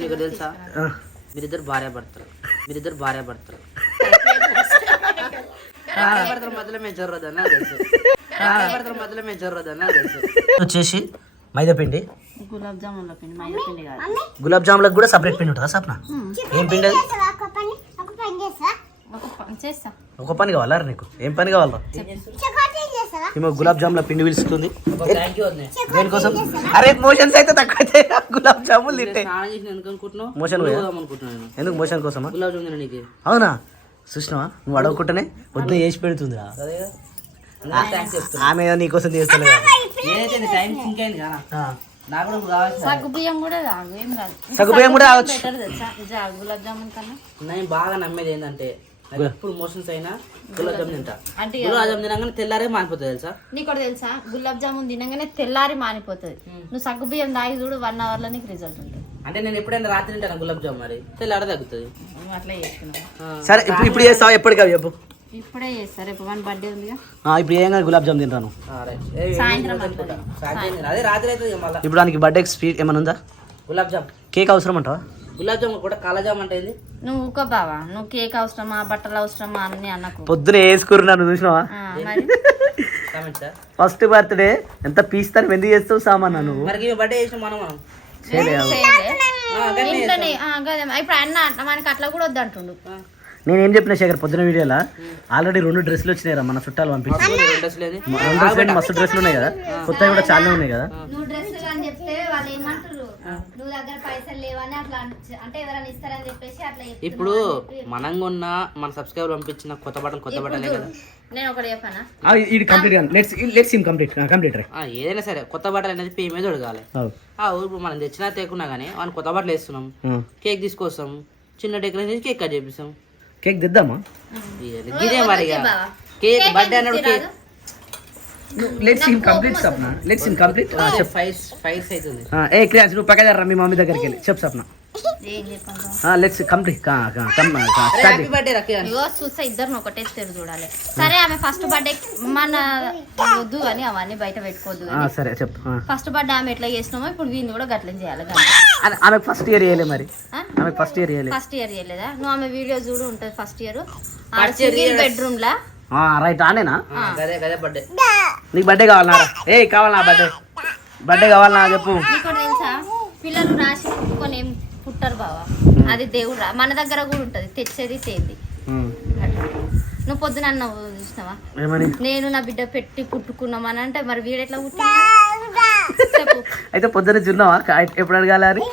నీకు తెలుసా మీరిద్దరు భార్య భర్తలు భార్యాభర్తల మధ్యలో మేము జరగదన్నా తెలుసు మధ్యలో మేము జరగదన్నా తెలుసు. వచ్చేసి మైదా పిండి, గులాబ్ జామున్ల పిండి, మైదా పిండి కాదు. గులాబ్ జాములకు కూడా సపరేట్ పిండి ఉంటుందా సప్న? ఏం పిండి అది? చేస్తా. ఒక పని కావాలా నీకు? ఏం పని కావాలా? ఏమో గులాబ్ జాముల పిండి పిలుస్తుంది. దేనికోసం? అరే మోషన్స్ అయితే తక్కువ గులాబ్ జాములు తింటే మోషన్ ఎందుకు? మోషన్ కోసమా? గులాబ్ జామున్ నీకు అవునా? చూసినావా నువ్వు అడగకుండానే వద్దు వేసి పెడుతుందిరా. ఆమె నీకోసం చేస్తలేదు. సగ్గుబియ్యం కూడా రాదు, ఏం రాదు. సగ్గుబియ్యం కూడా రావచ్చు. గులాబ్ జామున్ కన్నా నేను బాగా నమ్మేది ఏంటంటే ఎప్పుడు మోషన్స్ అయినా గులాబ్ జామున్ తింటా. గులాబ్ జామున్ తినగానే తెల్లారే మానిపోతుంది తెలుసా? నీకు కూడా తెలుసా? గులాబ్ జామున్ తినగానే తెల్లారి మానిపోతుంది. నువ్వు సగ్గుబియ్యం తాగి చూడు, 1 hour లో నీకు రిజల్ట్ ఉంటుంది. అంటే నేను ఎప్పుడైనా రాత్రి తింటాను గులాబ్ జామున్, మరి తెల్లార తగ్గుతుంది. అట్లా చేసుకున్నావు. సరే ఇప్పుడు చేస్తావా? ఎప్పటికా చెప్పు. ఇప్పుడే చేస్తారు. రేపు 1 బర్త్డే ఉందిగా. ఇప్పుడు ఏం కాదు, గులాబ్ జామ్ తింటాను. సాయంత్రం అదే రాత్రి అయితే మళ్ళీ. ఇప్పుడు దానికి బర్త్డే స్వీట్ ఏమైనా ఉందా? గులాబ్ జామ్ కేక్ అవసరం అంటావా? గులాబ్ జామ్ కూడా కాలా జామ్ అంటే ఏంది? నువ్వు ఊకో బావా, నువ్వు కేక్ అవసరమా, బట్టలు అవసరమా అన్ని అన్నకు. పొద్దున వేసుకురు నన్ను చూసినావా? ఫస్ట్ బర్త్డే ఎంత పీస్తాను ఎందుకు చేస్తావు సామాన్ నువ్వు? మరి బర్త్డే చేసిన మనం ఇంట్లోనే ఇప్పుడు అన్న మనకి అట్లా కూడా వద్దంటుండు. నేనేం చెప్పిన శేఖర్ పొద్దున వీడియోలో ఆల్రెడీ 2 డ్రెస్సులు వచ్చినాయిరా మన చుట్టాలు పంపించి. 2 డ్రెస్సులు మస్తు డ్రెస్సులు ఉన్నాయి కదా, కొత్తవి కూడా చాలా ఉన్నాయి కదా. నువ్వు డ్రెస్సులు అని చెప్తే వాళ్ళు ఏమంటారు, నువ్వు దగ్గర పైసలు లేవని అట్లా అంటే ఎవరైనా ఇస్తారని చెప్పేసి అట్లా. ఇప్పుడు మనం కొన్న మన సబ్స్క్రైబర్ పంపించిన కొత్త బట్టలే కదా. నేను ఒకటి చెప్పానా? ఇది కంప్లీట్ లెట్స్ హిమ్ కంప్లీట్ ఏదైనా సరే కొత్త బట్టలు అనేది పే మీద అడగాలి. ఇప్పుడు మనం తెచ్చినా తేకున్నా కానీ మనం కొత్త బట్టలు వేస్తున్నాం, కేక్ తీసుకొస్తాం, చిన్న డెకరేషన్ చేసి కేక్ కట్ చేపిస్తాం. కేక్ తెద్దామా? ఇదే మరి కేక్ బర్త్డే అన్నాడు. Cake let's him complete Sapna, let's him complete. Fires అవుతుంది. ఏ క్రియాన్స్ నువ్వు పక్కన రా, మీ మమ్మీ దగ్గరికి వెళ్ళి చెప్పు Sapna. Let's complete. Happy birthday రా. ఇగో చూస్తే ఇద్దరు ఒకటే తెరు చూడాలి. సరే ఆమె ఫస్ట్ బర్త్డే మన వద్దు అని అవన్నీ బయట పెట్టుకోవద్దు. సరే చెప్పు. ఫస్ట్ బర్త్డే ఆమె ఎట్లా చేసినామో ఇప్పుడు వీడిని కూడా గట్లని చేయాలి. ఆమె ఫస్ట్ ఇయర్ చేయలే మరి. ఆమె ఫస్ట్ ఇయర్ చేయలేదా? నువ్వు ఆమె వీడియో చూడు ఉంటది. ఫస్ట్ ఇయర్ బెడ్రూమ్ లా. రైట్ ఆనేనా? బర్త్డే నీకు బర్త్డే కావాలన్నా? ఏ కావాలన్నా బర్త్డే కావాలన్నా చెప్పు. నీకు తెలుసా పిల్లలు రాసి పుట్టుకొని ఏం పుట్టారు బావా, అది దేవుడు మన దగ్గర కూడా ఉంటది, తెచ్చేది తేది. నువ్వు పొద్దున అన్నావు చూసినావా, నేను నా బిడ్డ పెట్టి పుట్టుకున్నామని అంటే మరి వీడెట్లా పుట్టా చెప్పు. అయితే పొద్దున చూన్నావా ఎప్పుడు అడగాలి?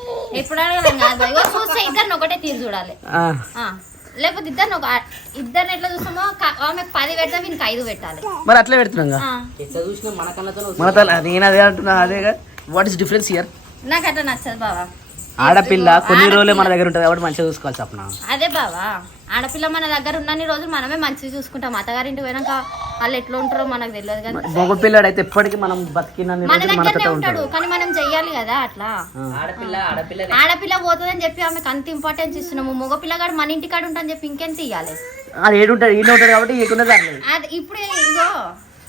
ఎప్పుడు అడగాలి కాదు, చూస్తే ఇద్దరిని ఒకటే తీరు చూడాలి. లేకపోతే ఇద్దరిని ఎట్లా చూస్తామో ఆమెకు 10 పెడతాం, వీనికి 5 పెట్టాలి. మరి అట్లా పెడుతున్నాం నేను అదే అంటున్నా. అదేగా వాట్ ఇస్ డిఫరెన్స్ హియర్? నాకు అట్లా నచ్చదు బావా. ఆడపిల్ల కొన్ని రోజులే మన దగ్గర ఉంటుంది కాబట్టి మంచిగా చూసుకోవాలి సప్న. అదే బావా, ఆడపిల్ల మన దగ్గర ఉన్నన్ని రోజులు మనమే మంచిగా చూసుకుంటాం. అత్తగారింటి పోయినాక వాళ్ళు ఎట్లా ఉంటారో మనకు తెలియదు. కానీ మగపిల్లాడు అయితే ఎప్పటికీ మనం బతికిన మన దగ్గరనే ఉంటాడు, కానీ మనం చెయ్యాలి కదా అట్లా. ఆడపిల్ల పోతుందని చెప్పి ఆమెకు అంత ఇంపార్టెన్స్ ఇస్తున్నాము. మగపిల్లగాడు మన ఇంటికాడు ఉంటాని చెప్పి ఇంకెంత ఇవ్వాలి? అది ఏడుంటాడు ఈయన ఉంటాడు కాబట్టి అది ఇప్పుడు ఇగో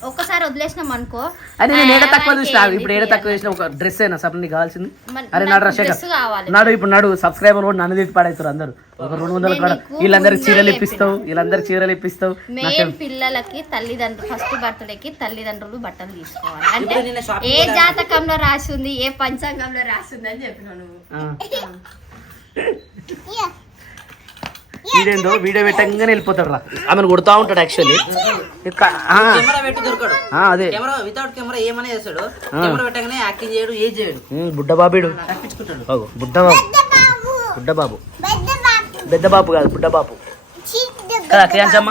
ఒక్కసారి వదిలేసినాం అనుకో. అదే నేను ఏడ తక్కువ చూసినా, ఇప్పుడు ఏడ తక్కువ చేసిన ఒక డ్రెస్ అయినా సప్న నీకు కావాల్సింది. అరే నాడు నాడు ఇప్పుడు నాడు సబ్స్క్రైబర్ కూడా నన్ను తిట్టి పడేస్తారు అందరు. ఒక 200 వీళ్ళందరికి చీరలు ఇప్పిస్తావు. మెయిన్ పిల్లలకి తల్లిదండ్రులు ఫస్ట్ బర్త్డేకి తల్లిదండ్రులు బట్టలు తీసుకోవాలి. అంటే ఏ జాతకంలో రాసి ఉంది, ఏ పంచాంగంలో రాసి ఉంది అని చెప్పినావు నువ్వు. వీడేందో వీడియో పెట్టంగానే వెళ్ళిపోతాడు రా. ఆమెను కొడుతూ ఉంటాడు యాక్చువల్లీ. అదే వితౌట్ కెమెరా ఏమైనా చేస్తాడు, కెమెరా పెట్టగానే యాక్టింగ్ చేయడు, ఏం చేయడు. బుడ్డబాబుడు బుడ్డబాబు పెద్దబాబు కాదు బుడ్డబాబు కదా. క్రియాంశమ్మ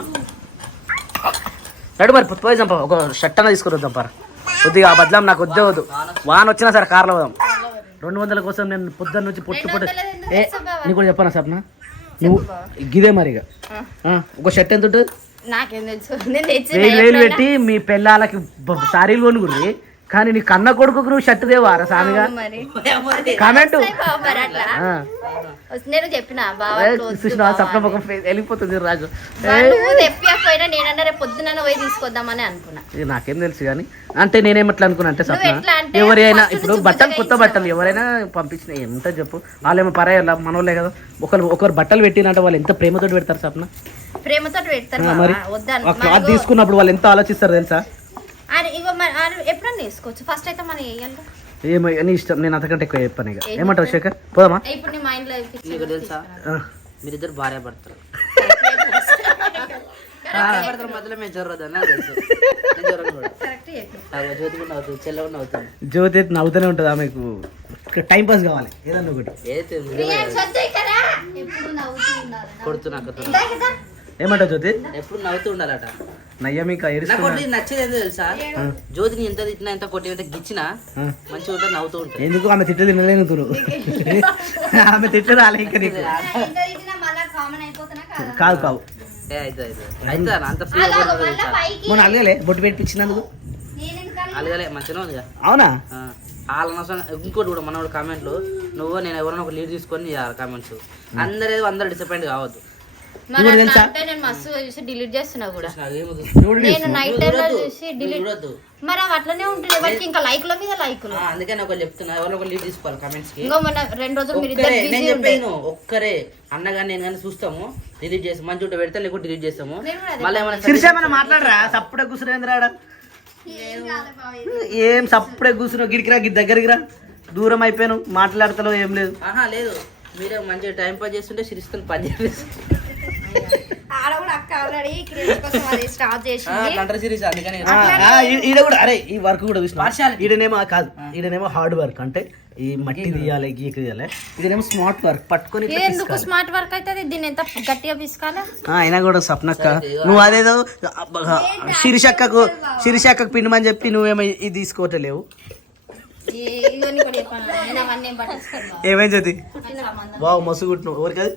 నడు మరి పోయి చంప, ఒక షర్ట్ అన్న తీసుకుని చంపారా కొద్దిగా. ఆ బద్లాం నాకు వద్దు, వాన వచ్చినా సరే కార్లో పోదాం. 200 కోసం నేను పొద్దున్న నుంచి పొట్టు నీకు కూడా చెప్పాను సప్న. నువ్వు గిదే మరిగా ఒక షర్ట్ ఎంత ఉంటుంది? నాకేం తెలుసు. 1000 పెట్టి మీ పిల్లలకి సారీలు కొనుగురి, కానీ నీ కన్న కొడుకు నువ్వు షర్ట్ దేవారా సామిగా? కామెంట్ నేను చెప్పిన బావ చూసిన సప్న ఒక వెళ్ళిపోతుంది రాజు. నువ్వు తెప్పకపోయినా నేనన్నా రేపు పొద్దున పోయి తీసుకొద్దామని అనుకున్నా. నాకేం తెలుసు కానీ అంటే నేనేమట్లా అనుకున్నా అంటే నువ్వు ఎట్లా అంటే ఎవరైనా first ఇప్పుడు నుంచి బట్టలు కొత్త ఇస్తావు. బట్టలు ఎవరైనా పంపించిన ఏమంటే చెప్పు, వాళ్ళేమో పరాయాల మనోళ్ళే కదా. ఒకరు బట్టలు పెట్టినంటే వాళ్ళు ఎంత ప్రేమతో పెడతారు సప్న. ప్రేమతో పెడతారు మరి వద్దాను క్లాత్ తీసుకున్నప్పుడు వాళ్ళు ఎంత ఆలోచిస్తారు తెలుసా. ఎప్పుడన్నా వేసుకోవచ్చు, ఫస్ట్ అయితే మనం వేయాలి. ఏమో నీ ఇష్టం, నేను అంతకంటే ఎక్కువ చెప్పాను. ఇక ఏమంటావు శేఖర్, పోదామా? ఇప్పుడు నీ మైండ్ లో నీకు తెలుసా మీరిద్దరు భార్య భర్తలు మధ్యలో మేము జరగదు అని నాకు తెలుసు. నేను జరగను కూడా. జ్యోతి కూడా నవ్వుతుంది, చెల్ల కూడా నవ్వుతుంది. జ్యోతి నవ్వుతూనే ఉంటుంది ఆమెకు, టైం పాస్ కావాలి ఏదన్నా ఒకటి. ఏదైతే ఎప్పుడు నవ్వుతూ ఉండాలి. కొడుతున్నా ఏమంటావు జ్యోతి? ఎప్పుడు నవ్వుతూ ఉండాలట. నయ్యం ఇంకా నాకు ఒకటి నచ్చేది ఏంటో తెలుసా, జ్యోతిని ఎంత తిట్టినా ఎంత కొట్టినా ఎంత గిచ్చినా మంచిగా ఉంటుంది, నవ్వుతూ ఉంటుంది. ఎందుకు ఆమె తిట్టు తినలేను తురు ఆమె తిట్టు రాలే ఇంకా నీకు. కాదు కావు అయితే అంత ఫ్రీ మొన్న అలగలే బొట్టు పెట్టించినందుకు అలగలే మంచిగా ఉందిగా. అవునా? వాళ్ళ ఇంకోటి కూడా మన కామెంట్లు, నువ్వు నేను ఎవరైనా ఒక లీడ్ తీసుకొని కామెంట్స్ అందరూ డిసప్పాయింట్ కావద్దు. నేను మస్తు చూసి డిలీట్ చేస్తున్నా కూడా. నేను నైట్ టైం లో చూసి డిలీట్, మరి అవి అట్లనే ఉంటుంది. ఎవరికి ఇంకా లైక్ల మీద లైక్లు. అందుకే నేను ఒకటి చెప్తున్నా, ఎవరో ఒక లీడ్ తీసుకోవాలి కామెంట్స్ కి. ఇంకో మొన్న 2 రోజులు మీరు ఇద్దరు నేను బిజీ ఉండే. చెప్పాను ఒక్కరే అన్న కానీ నేను కానీ చూస్తాము, డిలీట్ చేస్తాము, మంచి ఉంటే పెడతాం, లేకపోతే డిలీట్ చేస్తాము. మళ్ళీ శిరీష మాట్లాడరా సప్పుడే కూర్చునేంద్రాడ, ఏం సప్పుడే కూర్చున్నావు, గిడికిరా దగ్గరికి రా, దూరం అయిపోయాను మాట్లాడతావు ఏం లేదు. ఆహా లేదు, మీరే మంచిగా టైం పాస్ చేస్తుంటే సిరిస్తాను పని చేసి ఆడ కూడా అక్క ఆల్రెడీ క్రియేట్ కోసం అది స్టార్ట్ చేసింది. కంట్రీ సిరీస్ అందుకని ఈడ కూడా అరే ఈ వర్క్ కూడా చూసిన ఈడనేమో కాదు, ఈడనేమో హార్డ్ వర్క్ అంటే ఈ మట్టి తీయాలి గీక తీయాలి, ఇదేమో స్మార్ట్ వర్క్ పట్టుకొని ఎందుకు స్మార్ట్ వర్క్ అయితే దీన్ని ఎంత గట్టిగా పిసుకాలా. అయినా కూడా స్వప్నక్క నువ్వు అదేదో శిరీషక్కకు పిండమని చెప్పి నువ్వేమో ఇది తీసుకోవట్లేవు. ఏమేం జ్యోతి బావు మస్తు కుట్టినావు ఎవరికది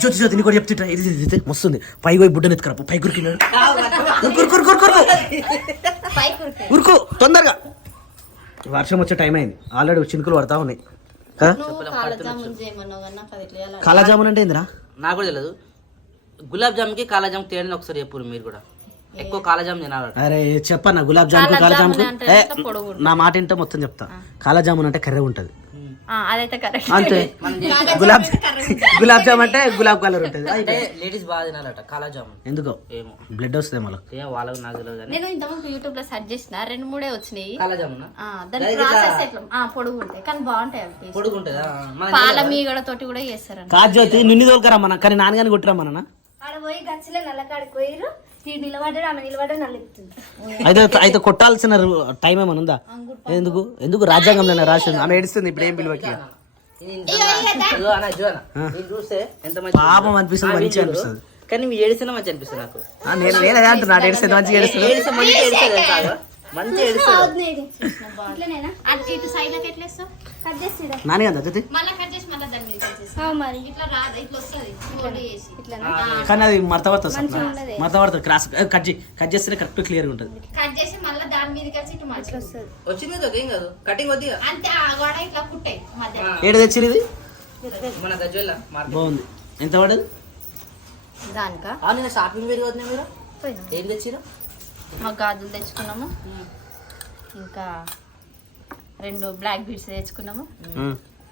జ్యోతి జ్యోతి నీ కూడా చెప్తుంటా, ఇది మస్తుంది పైకి పోయి బుడ్డని ఎత్తుకరా పై కురికినాడు ఉరుకు తొందరగా. వర్షం వచ్చే టైం అయింది ఆల్రెడీ చినుకులు పడతా ఉన్నాయి కదా. కాలాజామున్ అంటే ఏందిరా? నాకు కూడా తెలియదు. గులాబ్ జామ్ కి కాలాజామ్ తేడా ఒకసారి చెప్పు మీరు కూడా. ఎక్కువ కాలాజామ్ తినాలి. అరే చెప్పన్నా గులాబ్ జామ్ కాలాజామ్ నా మాట ఏంటో మొత్తం చెప్తా. కాలాజామున్ అంటే కర్రె ఉంటది అంతే, గులాబ్ జామ్ అంటే గులాబ్ కలర్ ఉంటది. లేడీస్ బాగా తినాలట కాలాజామ్. ఎందుకో ఏమో బ్లడ్ వస్తుంది మళ్ళీ వాళ్ళకి నాకు తెలియదు. నేను ఇంతకుముందు యూట్యూబ్ లో సెర్చ్ చేసిన 2-3 వచ్చినాయి కాలాజామున్. దాని ప్రాసెస్ ఎట్లా పొడుగు ఉంటాయి కానీ బాగుంటాయి. పొడుగుంటదా? పాల మీగడ తోటి కూడా చేస్తారు. కాదు జ్యోతి నిన్ను తోలుకరమ్మా, కానీ నాన్నగాని కొట్టిరమ్మన్నా. ఆడ పోయి గచ్చలే నల్లకాడికి పోయిరు, నిలబడ్డాడు ఆమె నిలబడ్డాడు నల్లెత్తుంది. అయితే కొట్టాల్సిన టైం ఏమైనా ఉందా? ఎందుకు రాజ్యాంగంలో రాసింది. ఆమె ఏడుస్తుంది ఇప్పుడు ఏం పిలువకి. చూస్తే ఎంత పాపం అనిపిస్తుంది, మంచిగా అనిపిస్తుంది. కానీ మీరు ఏడిస్తేనే మంచి అనిపిస్తుంది నాకు. నేను అదే అంటున్నా, ఏడిస్తే మంచిగా ఏడుస్తుంది. మంచి ఏడుస్తుంది. ఇటు సైడ్ లకి ఎట్లా వేస్తావు? కట్ చేసి నాని కదా జ్యోతి, మళ్ళీ కట్ చేసి మళ్ళీ దాని మీద కట్ చేసి మరి ఇట్లా రాదు, ఇట్లా వస్తుంది ఫోల్డ్ చేసి కానీ అది మడత పడుతుంది క్రాస్ కట్ చేస్తే కరెక్ట్ క్లియర్ ఉంటుంది. కట్ చేసి మళ్ళీ దాని మీద కలిసి ఇటు మళ్ళీ వస్తుంది. వచ్చింది ఏం కాదు, కటింగ్ వద్దు. అంతే ఆ గోడ ఇట్లా కుట్టాయి మధ్య. ఏడు తెచ్చిరు ఇది మన గజ్వెల్ల బాగుంది. ఎంత పడదు దానికా? నేను షాపింగ్ వేరు వద్దు. మీరు ఏం తెచ్చిరు? మా గాజులు తెచ్చుకున్నాము, ఇంకా 2 బ్లాక్ బీడ్స్ తెచ్చుకున్నాము,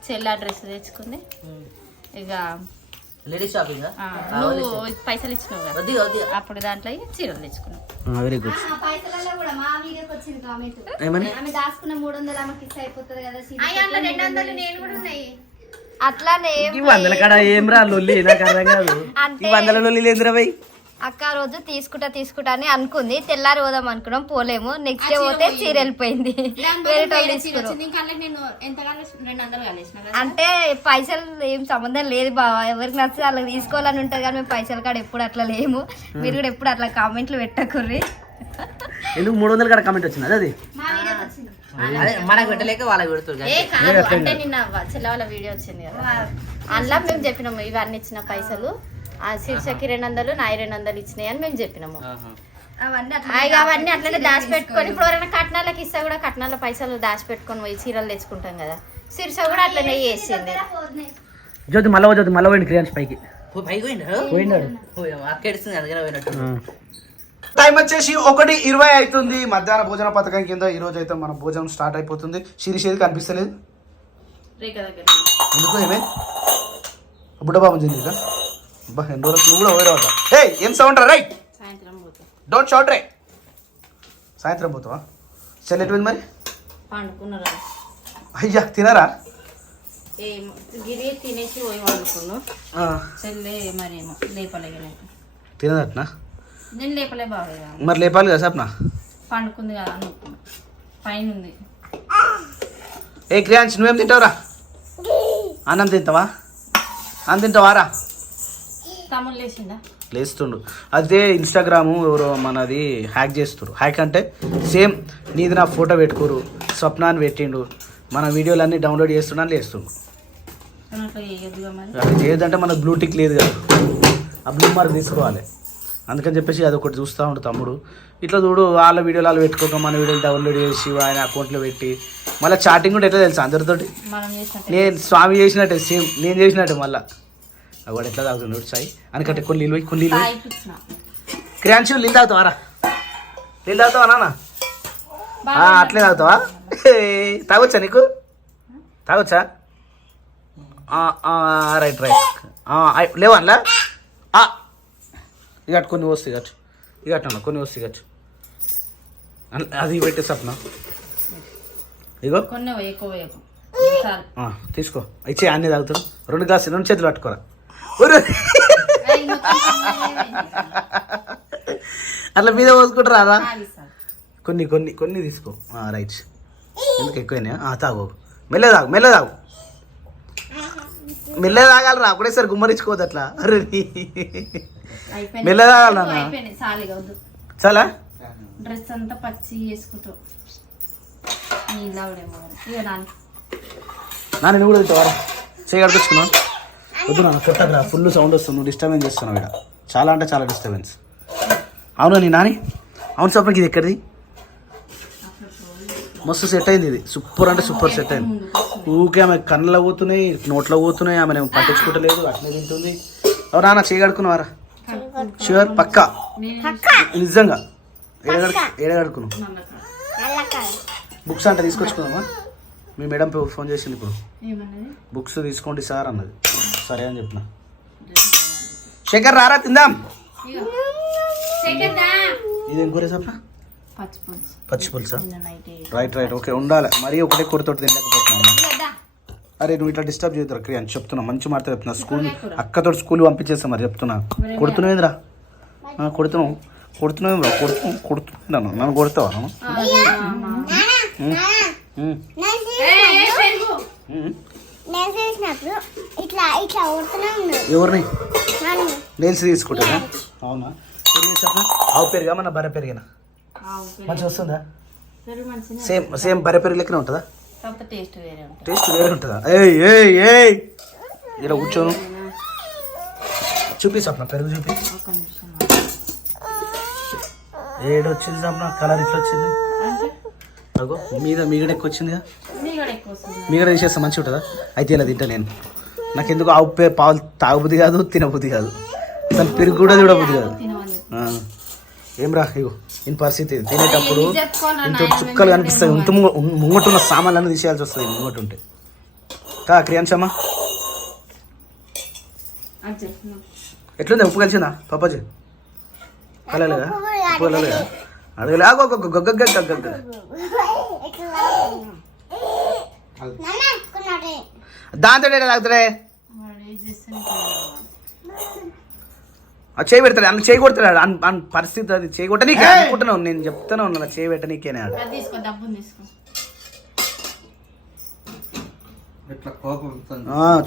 చెల్లా డ్రెస్ తెచ్చుకుంది. ఇక లేడీస్ షాపింగ్ నువ్వు పైసలు ఇచ్చినావు కదా వద్దు వద్దు. అప్పుడు దాంట్లో చీరలు తెచ్చుకున్నాం. Very good. ఆ పైసలలో కూడా మా వీడియోకి వచ్చింది కామెంట్, ఏమని? ఆమె దాచుకున్న 300 ఆమెకి ఇస్తే అయిపోతుంది కదా. అందులో 200 నేను కూడా ఉన్నాయి. అట్లానే ఈ వందల కాడ ఏం రా లొల్లి, నాకు అర్థం కాదు. ఈ వందల లొల్లి లేదురా భయ్. అక్క రోజు తీసుకుంటా అని అనుకుంది, తెల్లారి పోదాం అనుకున్నాం, పోలేము. నెక్స్ట్ డే పోతే చీర వెళ్ళిపోయింది. అంటే పైసలు ఏం సంబంధం లేదు బావా, ఎవరికి నచ్చితే వాళ్ళకి తీసుకోవాలని ఉంటుంది కానీ మేము పైసలు కాడ ఎప్పుడు అట్లా లేము. మీరు కూడా ఎప్పుడు అట్లా కామెంట్లు పెట్టకుర్రి. ఎందుకు 300 కాడ కామెంట్ వచ్చింది అది? అదే మనకు పెట్టలేక వాళ్ళకి పెడుతుంది. అంటే నిన్న చెల్ల వాళ్ళ వీడియో వచ్చింది కదా, అందులో మేము చెప్పినాము ఇవన్నీ ఇచ్చిన పైసలు, ఆ శీర్షకి 200 నాయి 200 ఇచ్చినాయి అని మేము చెప్పినాము. అవన్నీ అట్లనే దాచిపెట్టుకొని ఇప్పుడు ఎవరైనా కట్నాలకి ఇస్తా కూడా కట్నాల పైసలు దాచిపెట్టుకొని పోయి చీరలు తెచ్చుకుంటాం కదా, శిర్ష కూడా అట్లనే చేసింది. జ్యోతి మళ్ళీ పోయింది క్రియాన్స్ పైకి పైకి పోయినాడు. అక్కేడుస్తుంది అందుకనే పోయినట్టు. టైం వచ్చేసి 1:20 అవుతుంది. మధ్యాహ్న భోజన పథకం కింద ఈ రోజు అయితే మన భోజనం స్టార్ట్ అయిపోతుంది. శిరీష్ ఏది కనిపిస్తలేదు ఎందుకు ఏమే బుడ్డబాబు చెంది బా ఎన్ని రోజులు నువ్వు కూడా పోయిరావా? ఏం సౌండ్ రా రైట్ డోంట్ షౌట్ రే. సాయంత్రం పోతావా? చెల్లి ఎటువంటి మరి పండుకున్నారా? అయ్యా తినరా? గిరి తినేసి పోయి వండుకున్నాను. చెల్లె మరేమో లేపలేగలేదు. తినదట్నా? నేను లేపలే బాగా. మరి లేపాలి కదా సప్న. పండుకుంది కదా అనుకున్నా. పైన ఉంది. ఏ క్రియాన్స్ నువ్వేం తింటావురా? అన్నం తింటావా? అన్నం తింటావారా? తమ్ముడు లేచిందా? లేస్తుండు. అదే ఇన్స్టాగ్రాము ఎవరో మనది హ్యాక్ చేస్తారు. హ్యాక్ అంటే సేమ్ నీది నా ఫోటో పెట్టుకోరు, స్వప్నాన్ని పెట్టిండు, మన వీడియోలన్నీ డౌన్లోడ్ చేస్తున్నాను లేస్తుండు. అది చేయదంటే మనకు బ్లూటిక్ లేదు కదా, ఆ బ్లూ మార్క్ తీసుకోవాలి. అందుకని చెప్పేసి అదొకటి చూస్తూ ఉంటాడు తమ్ముడు. ఇట్లా చూడు వాళ్ళ వీడియోలు వాళ్ళు పెట్టుకోక మన వీడియోలు డౌన్లోడ్ చేసి ఆయన అకౌంట్లో పెట్టి మళ్ళీ చాటింగ్ కూడా ఎట్లా తెలుసు అందరితోటి. నేను స్వామి చేసినట్టే సేమ్ నేను చేసినట్టే. మళ్ళీ వాడు ఎట్లా తాగుతుండే సాయి అనకంటే కొన్ని నీళ్ళు క్రియాంశు నీళ్ళు తాగుతావారా? నీళ్ళు తాగుతావా నాన్న? అట్లే తాగుతావా? తాగొచ్చా నీకు? తాగొచ్చా? రైట్ లేవా అందులో ఇక కొన్ని వస్తాయి కట్టు ఇక అట్లా కొన్ని వస్తాయి కట్టు అది పెట్టే సప్న ఇగో తీసుకో ఇచ్చే అన్నీ తాగుతారు. 2 గ్లాసులు 2 చేతులు పట్టుకోరా. అట్లా మీద పోసుకుంటారా? కొన్ని కొన్ని కొన్ని తీసుకో. రైట్ ఎందుకు ఎక్కువైనా తాగు మెల్లె తాగు మెల్లె తాగు మెల్లె తాగాలరా. ఒకటేసారి గుమ్మరించుకోవద్దు అట్లా. అరే మెల్లె తాగాలన్నా చాలా డ్రెస్ అంతా పచ్చి వేసుకుంటావు. నాన్న నువ్వు కూడా తింటావారా? చేయగడుకొచ్చుకున్నావు వద్దు నాన్న కొట్టకరా. ఫుల్ సౌండ్ వస్తుంది, నువ్వు డిస్టర్బెన్స్ చేస్తున్నావు ఇక్కడ. చాలా అంటే చాలా డిస్టర్బెన్స్. అవునా నీ నాని? అవును సప్నకి ఇది ఎక్కడిది? మస్తు సెట్ అయింది ఇది. సూపర్ అంటే సూపర్ సెట్ అయింది. ఊకే ఆమె కళ్ళలో పోతున్నాయి, నోట్లో పోతున్నాయి, ఆమె పట్టించుకోవట్లేదు, అట్లే తింటుంది. అవునా నాన్న చేయగడుకున్నావారా? షూర్ పక్కా నిజంగా ఏడగడుకున్నావు? బుక్స్ అంటే తీసుకొచ్చుకుందామా? మీ మేడం ఫోన్ చేసింది ఇప్పుడు. బుక్స్ తీసుకోండి సార్ అన్నది. సరే అని చెప్పిన. శేఖర్ రారా తిందాం. ఇదేం కూర సప్న? పచ్చి పులుసా? రైట్ ఓకే ఉండాలి. మరీ ఒకటే కూరతోటి తినలేకపోతున్నాను. అరే నువ్వు ఇట్లా డిస్టర్బ్ చేయొద్దురా క్రియ అని చెప్తున్నా. మంచి మాట చెప్తున్నా. స్కూల్ అక్కతో స్కూల్ పంపించేస్తా మరి చెప్తున్నా. కొడుతున్నావేంద్రా? కొడుతున్నావేంద్రా? కొడుతున్నాను. నన్ను కొడతావా? ఎవరిని నేల్స్ తీసుకుంటారా? అవునా? ఆవు పెరిగా మన బర్రె పెరిగినా మంచిగా వస్తుందా? సేమ్ బర్రె పెరుగు లెక్కనే ఉంటుందా? టేస్ట్ వేరే ఉంటుందా? ఇలా కూర్చోను చూపి సప్న పెరుగు చూపి. ఏడు వచ్చింది సప్న కలర్ ఇట్లా వచ్చింది. అగో మీద మీగడ ఎక్కువ వచ్చిందిగా. మీగడ తీసేస్తా మంచిగా ఉంటుందా? అయితే ఇలా తింటా నేను. నాకు ఎందుకు ఆవు పాలు తాగబుద్ది కాదు, తినబుద్ది కాదు, అసలు పెరుగు కూడా చూడబుద్ది కాదు. ఏం రా ఇగో ఇన్ పరిస్థితి తినేటప్పుడు ఇంత చుక్కలు కనిపిస్తాయి. ఇంత ముంగటున్న సామాన్లన్నీ తీసేయాల్సి వస్తుంది ముంగటు ఉంటే. క్రియాంశమ్మా ఎట్లుంది? ఉప్పు కలిసిందా పాపాజీ? కలలేదా? ఉప్పు కలలేదా? అడగలే. దాంతో తాగుతాడే చేయి పెడతాడు. అన్న చేయి కొడతాడు. అని పరిస్థితి అది. చేయి కొట్ట నీకే అనుకుంటున్నావు. నేను చెప్తానే ఉన్నా చేయి పెట్ట నీకేనే.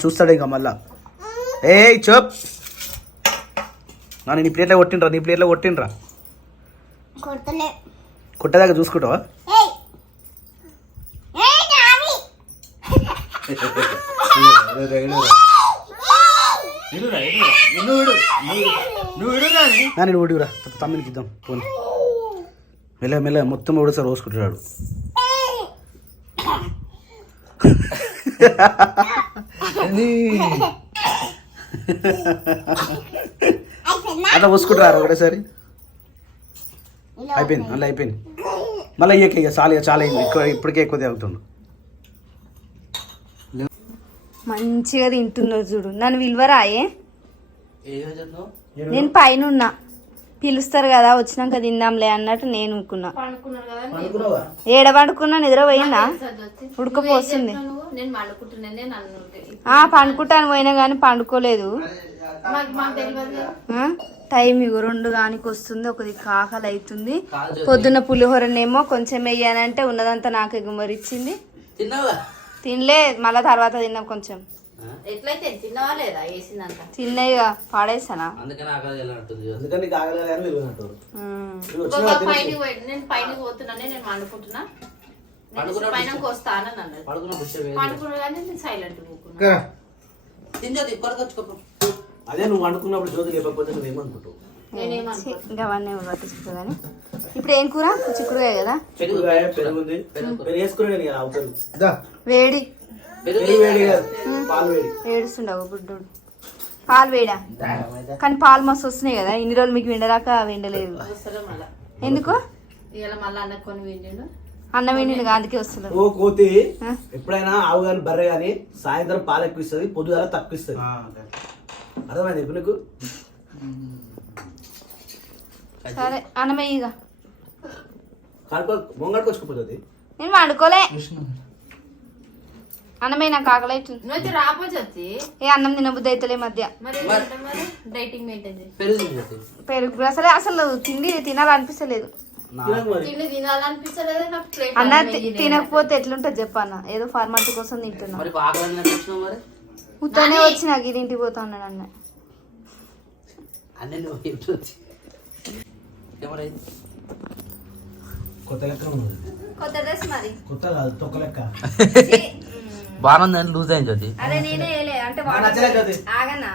చూస్తాడు ఇంకా మళ్ళా. చెప్ నీ ప్లేట్లో కొట్టిండ్రా, నీ ప్లేట్లో కొట్టిండ్రా. కొట్టదాకా చూసుకుంటావా? నేను ఓడిరా తమ్మినికి ఇద్దాం పోనీ. మెల్ల మొత్తం ఒకసారి రోసుకుంటాడు. అట్లా పోసుకుంటారా ఒకటేసారి? అయిపోయింది అలా అయిపోయింది. మళ్ళీ ఇక చాలా అయింది. ఇప్పటికే ఎక్కువ తాగుతుండు. మంచిగా తింటున్నారు చూడు. నన్ను విలువరాయే, నేను పైన ఉన్నా, పిలుస్తారు కదా వచ్చినాక తిందాంలే అన్నట్టు నేను ఊరుకున్నా. ఏడ పండుకున్నా, నిద్ర పోయిందా? ఉడకపోస్తుంది. నేను పండుకుంటున్నానే నన్ను పండుకుంటాను పోయినా కానీ పండుకోలేదు. టైం ఇగో 2 గానికి వస్తుంది. ఒక దిక్కు ఆకలి అవుతుంది. పొద్దున్న పులిహోరనేమో కొంచెం వేయానంటే ఉన్నదంతా నాకే గుమ్మరిచ్చింది. తినలే, మళ్ళా తర్వాత తిన్నాం కొంచెం. ఎట్లయితే తిన్నావా లేదా? వేసిందంట తిన్నాయిగా పాడేసానా? నేను పైనకి పోతున్నానే, నేను పండుకుంటున్నా, పైన వస్తాను అన్నది. పండుకున్నా కానీ నేను సైలెంట్ పోకున్నా. అదే నువ్వు వండుకున్నప్పుడు జ్యోతి లేకపోతే నువ్వేమనుకుంటావు? ఇంకా అవన్నీ పట్టించుకో. కానీ ఇప్పుడు ఏం కూర? చిక్కుడుకాయ కదా. వేడి ఏడుస్తుండవు బుడ్డోడు. పాలు వేడా? కానీ పాలు మస్తు వస్తున్నాయి కదా. ఇన్ని రోజులు మీకు విండరాక విండలేదు ఎందుకు? మళ్ళీ అన్న కొన్ని విండి అన్నం విండి అందుకే వస్తున్నారు. ఓ కోతి ఎప్పుడైనా ఆవు గాని బర్రె గాని సాయంత్రం పాలు ఎక్కువ ఇస్తుంది, పొద్దుగాల తక్కువ ఇస్తుంది. అర్థమైంది ఇప్పుడు నీకు? సరే అన్నమే ఇక మొంగడికొచ్చుకుపోతుంది. నేను వండుకోలే. అన్నమే నాకు ఆకలి అవుతుంది. నువ్వు రాపోతే ఏ అన్నం తినబుద్ధి అవుతలే మధ్య. డైటింగ్ మెయింటైన్ చేయి. పెరుగు అసలు తిండి తినాలనిపిస్తలేదు. తినాలనిపిస్తలేదు నాకు. అన్న తినకపోతే ఎట్లుంటది చెప్పన్న? ఏదో ఫార్మాలిటీ కోసం తింటున్నా. ఉత్తనే వచ్చి నాకు ఇది ఇంటికి పోతా ఉన్నాడు అన్న. కొత్త డ్రెస్ మరి బాగుందని లూజ్ అయింది జ్యోతి. అదే నేనే అంటే ఆగన్నా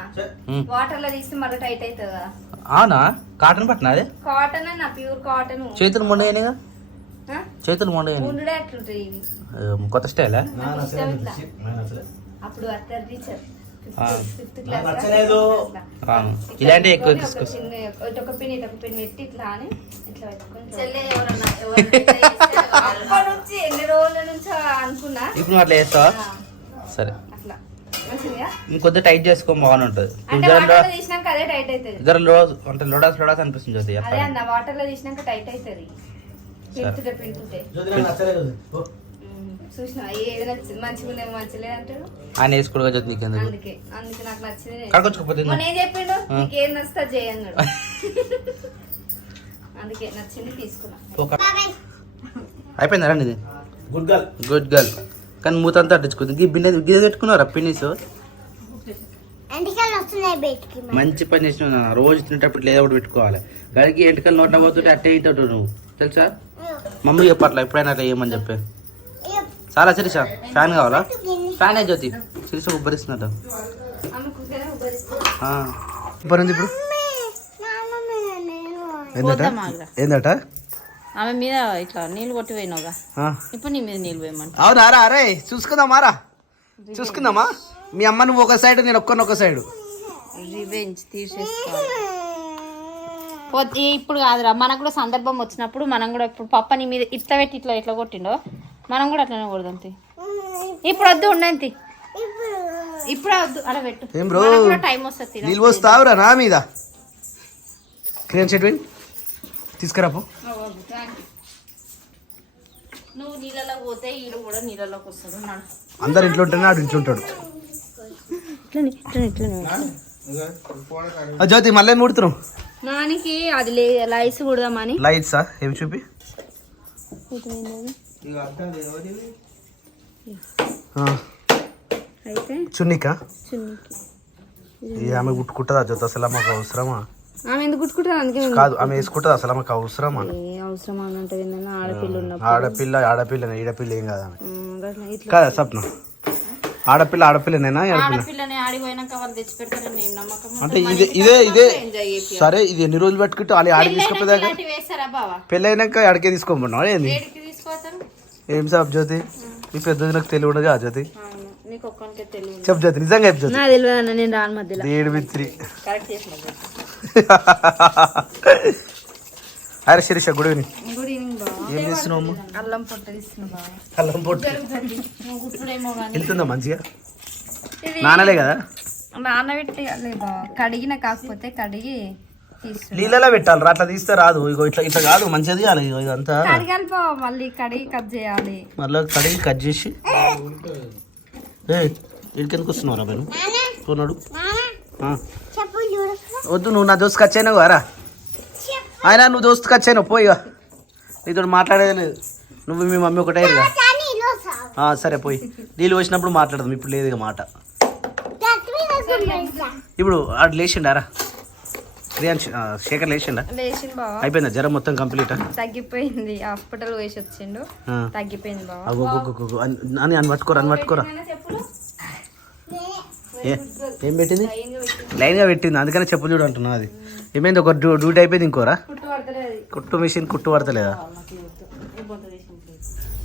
వాటర్ లో తీస్తే మళ్ళీ టైట్ అవుతుంది కదా. అవునా? కాటన్ పట్టిన అదే కాటన్ అన్న, ప్యూర్ కాటన్. చేతులు మొండగానేగా, చేతులు మొండగానే. ఉండుడే అట్లుంటాయి ఇవి. కొత్త స్టైలా? అప్పుడు అట్టర్ టీచర్ ఇలాంటి ఎక్కువ తీసుకొస్తా. ఒక పిన్ ఇటొక పిన్ పెట్టి ఇట్లా అని ఇట్లా పెట్టుకొని నుంచి ఎన్ని రోజుల నుంచి అనుకున్నా. ఇప్పుడు అట్లా చేస్తావా? సరే, అట్లా మంచిగా ఇంకొద్ది టైట్ చేసుకో, బాగానే ఉంటుంది. అంటే వాటర్ లో తీసినాక అదే టైట్ అవుతుంది. ఇద్దరు అంటే లోడాస్ అనిపిస్తుంది జ్యోతి. అదే అన్న వాటర్ లో తీసినాక టైట్ అవుతుంది. పింటుంటే చూసినా ఏది నచ్చింది, మంచిగా ఉందేమో మంచిగా అంటాడు ఆయన వేసుకోడు జ్యోతి. నీకు అందుకే నాకు నచ్చింది. కడుకొచ్చుకోపోతే నేను చెప్పిండు నీకు ఏది నచ్చుతా చేయన్నాడు. అందుకే నచ్చింది తీసుకున్నా. అయిపోయిందా రండి? ఇది గుడ్ గర్ల్, గుడ్ గర్ల్. కానీ మూత అంతా అట్టించుకుంది. గిన్నె పెట్టుకున్నారా పిన్నీస్? మంచి పని చేసిన. రోజు తినేటప్పుడు లేదా ఒకటి పెట్టుకోవాలి. గడికి ఎంటకలు నోట్ల పోతుంటే అట్టే ఇంటాడు నువ్వు, తెలుసా? మమ్మీ చెప్పట్లా ఎప్పుడైనా అట్లా ఏమని చెప్పే. చాలా శిరీష ఫ్యాన్ కావాలా? ఫ్యాన్ అయ్యి జ్యోతి. శిరీష ఉబ్బరిస్తున్నట్టు ఇప్పుడు ఏందట? ఆమె మీద ఇట్లా నీళ్ళు కొట్టిపోయినావుగా, ఇప్పుడు నీ మీద నీళ్ళు పోయమంట. అవునా? రా అరే చూసుకుందామా, రా చూసుకుందామా. మీ అమ్మ నువ్వు ఒక సైడ్, నేను ఒక్కనొక సైడ్. రివెంజ్ తీసేసుకోవాలి. ఇప్పుడు కాదురా, మనకు కూడా సందర్భం వచ్చినప్పుడు మనం కూడా, ఇప్పుడు పప్ప నీ మీద ఇట్లా పెట్టి ఇట్లా కొట్టిండో మనం కూడా అట్లనే కొడదాంతి. ఇప్పుడు వద్దు ఉండంతి, ఇప్పుడు వద్దు అలా పెట్టు. ఏం బ్రో టైం వస్తుంది. నీళ్ళు పోస్తావురా నా మీద. తీసుకురాపో. నువ్వు నీళ్ళలో పోతే ఈడు కూడా నీళ్ళలోకి వస్తాడు. అందరు ఇంట్లో ఉంటేనే ఆడు ఇంట్లో ఉంటాడు. జ్యోతి మళ్ళీ ముడుతున్నావు నానికి అది లైట్స్ కుడదామని. లైట్సా? ఏమి చూపి. అయితే చున్నీకా? ఆమె కుట్టుకుంటుందా జ్యోతి? అసలు మాకు అవసరమా? ఆమె ఎందుకు కుట్టుకుంటారు? అందుకే కాదు, ఆమె వేసుకుంటుంది. అసలు మాకు అవసరమా? అవసరమా అని అంటే ఆడపిల్ల ఉన్నప్పుడు. ఆడపిల్ల ఏం కాదు ఆమె. కాదా సప్న? ఆడపిల్లనేనా? ఆడపిల్లని ఆడిపోయినాక వాళ్ళు తెచ్చి పెడతారని ఏం నమ్మకం? అంటే ఇదే సరే. ఇది ఎన్ని రోజులు పెట్టుకుంటే వాళ్ళు ఆడికి తీసుకుపోయేదాకా వేస్తారా బావా? పెళ్ళి అయినాక ఆడికే తీసుకోమన్నావు ఏంది? తీసుకొస్తాను. ఏం సాబ్ జ్యోతి, ఈ పెద్దది నాకు తెలియదు కదా జ్యోతి. నీకు ఒక్కనికే తెలియదు. చెప్పు జ్యోతి, నిజంగా చెప్పు జ్యోతి. నా తెలియదు అన్న, నేను రాను మధ్యలో. ఏడు మిత్రి. కరెక్ట్ చేసిన. అరే Sirisha, good evening. Good evening బావ. ఏం చేస్తున్నావు? అల్లం పొట్ట తీస్తున్నా బావ. అల్లం పొట్టు నువ్వు గుర్తుడేమో కానీ వెళ్తుందా మంచిగా? ఇది నానలే కదా? నానబెట్టి బావ, కడిగిన కాకపోతే కడిగి తీస్తున్నా. నీళ్ళలో పెట్టాలి, అట్లా తీస్తే రాదు. ఇగో ఇట్లా ఇట్లా కాదు, మంచిగా తీయాలి. ఇగో ఇదంతా కడిగాలి బావ, మళ్ళీ కడిగి కట్ చేయాలి. మళ్ళీ కడిగి కట్ చేసి. ఇక్కడికి వస్తున్నావు రా నేను కొన్నాడు. వద్దు, నువ్వు నా దోస్తుకి వచ్చాయినావు కదా. ఆయన నువ్వు దోస్తుకి వచ్చాయినావు, పోయి ఇక నీతో మాట్లాడేది లేదు. నువ్వు మీ మమ్మీ ఒకటే ఇక. సరే పోయి, నీళ్ళు వచ్చినప్పుడు మాట్లాడదాం, ఇప్పుడు లేదు ఇక మాట. ఇప్పుడు ఆడు లేచిండారా? ప్రియాంశ్ శేఖర్ లేచిండా? లేచిన బావ. అయిపోయిందా జ్వరం మొత్తం కంప్లీట్? తగ్గిపోయింది, హాస్పిటల్ వేసి వచ్చిండు, తగ్గిపోయింది బావ. అని అని పట్టుకోరా, అని పట్టుకోరా. ఏం పెట్టింది? లైన్గా పెట్టింది, అందుకనే చెప్పులు చూడు అంటున్నా. అది ఏమైంది, ఒక డ్యూటీ అయిపోయింది, ఇంకోరా పుట్టు పడతలేదు. కుట్టు మిషన్ కుట్టు పడతలేదా?